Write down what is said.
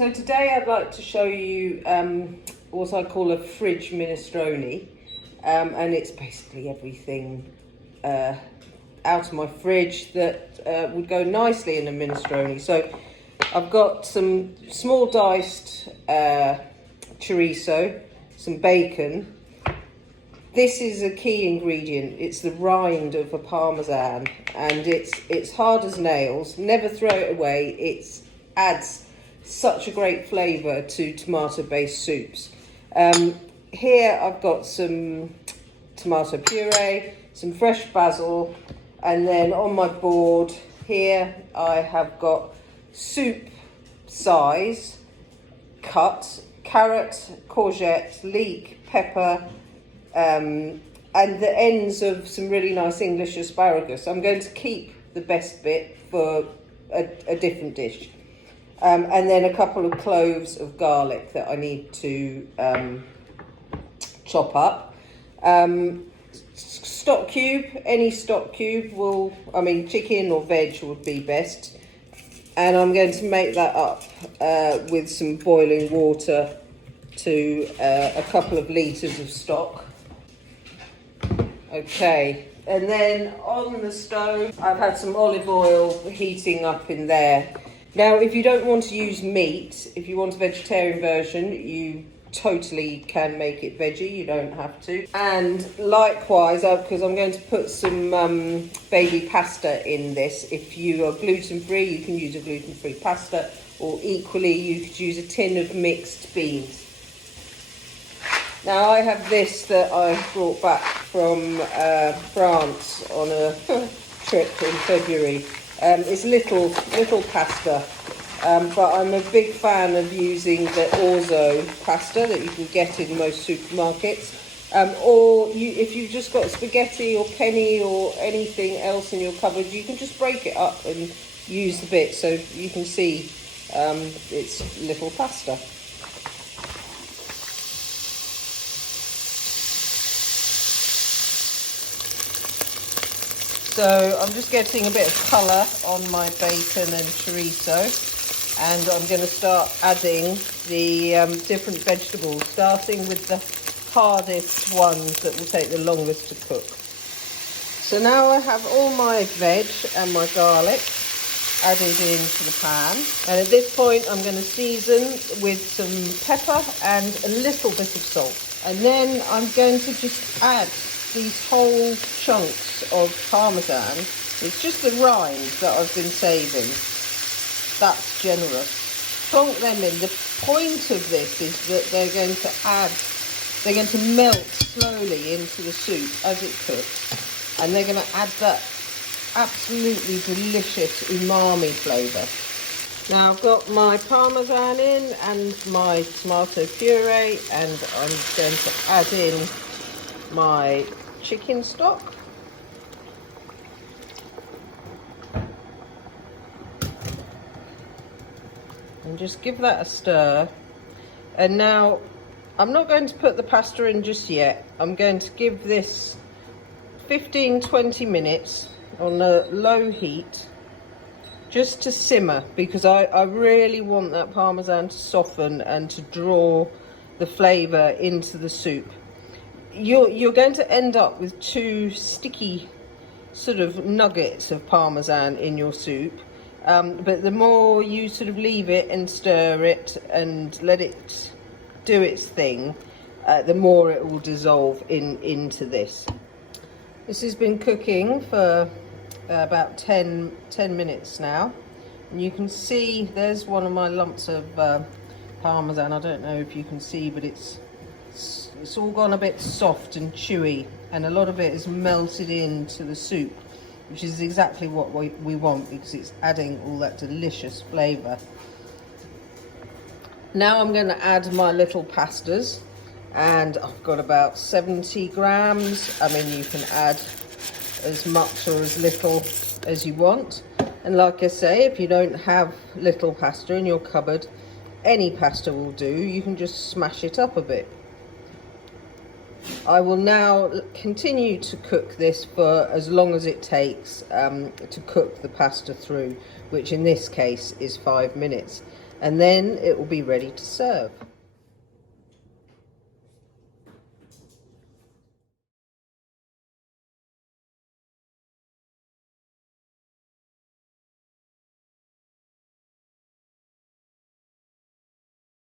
So today I'd like to show you what I call a fridge minestrone, and it's basically everything out of my fridge that would go nicely in a minestrone. So I've got some small diced chorizo, some bacon. This is a key ingredient. It's the rind of a parmesan, and it's hard as nails. Never throw it away. It adds such a great flavour to tomato-based soups. Here I've got some tomato puree, some fresh basil, and then on my board here I have got soup size cut carrot, courgette, leek, pepper, and the ends of some really nice English asparagus. I'm going to keep the best bit for a different dish. And then a couple of cloves of garlic that I need to chop up. Stock cube, any stock cube will, chicken or veg would be best. And I'm going to make that up with some boiling water to a couple of litres of stock. Okay, and then on the stove, I've had some olive oil heating up in there. Now, if you don't want to use meat, if you want a vegetarian version, you totally can make it veggie, you don't have to. And likewise, because I'm going to put some baby pasta in this. If you are gluten-free, you can use a gluten-free pasta, or equally, you could use a tin of mixed beans. Now, I have this that I brought back from France on a trip in February. It's little pasta, but I'm a big fan of using the orzo pasta that you can get in most supermarkets. If you've just got spaghetti or penne or anything else in your cupboard, you can just break it up and use the bit so you can see it's little pasta. So I'm just getting a bit of colour on my bacon and chorizo, and I'm going to start adding the different vegetables, starting with the hardest ones that will take the longest to cook. So now I have all my veg and my garlic added into the pan, and at this point I'm going to season with some pepper and a little bit of salt, and then I'm going to just add these whole chunks of parmesan. It's just the rind that I've been saving. That's generous. Plonk them in. The point of this is that they're going to melt slowly into the soup as it cooks, and they're going to add that absolutely delicious umami flavour. Now I've got my parmesan in and my tomato puree, and I'm going to add in my chicken stock. And just give that a stir. And now I'm not going to put the pasta in just yet. I'm going to give this 15-20 minutes on a low heat just to simmer, because I really want that parmesan to soften and to draw the flavour into the soup. You're going to end up with two sticky sort of nuggets of parmesan in your soup, but the more you sort of leave it and stir it and let it do its thing, the more it will dissolve into this. This has been cooking for about 10 minutes now, and you can see there's one of my lumps of parmesan. I don't know if you can see, but it's all gone a bit soft and chewy, and a lot of it is melted into the soup, which is exactly what we want, because it's adding all that delicious flavour. Now I'm going to add my little pastas, and I've got about 70 grams. You can add as much or as little as you want, and like I say, if you don't have little pasta in your cupboard, any pasta will do. You can just smash it up a bit. I will now continue to cook this for as long as it takes to cook the pasta through, which in this case is 5 minutes. and then it will be ready to serve.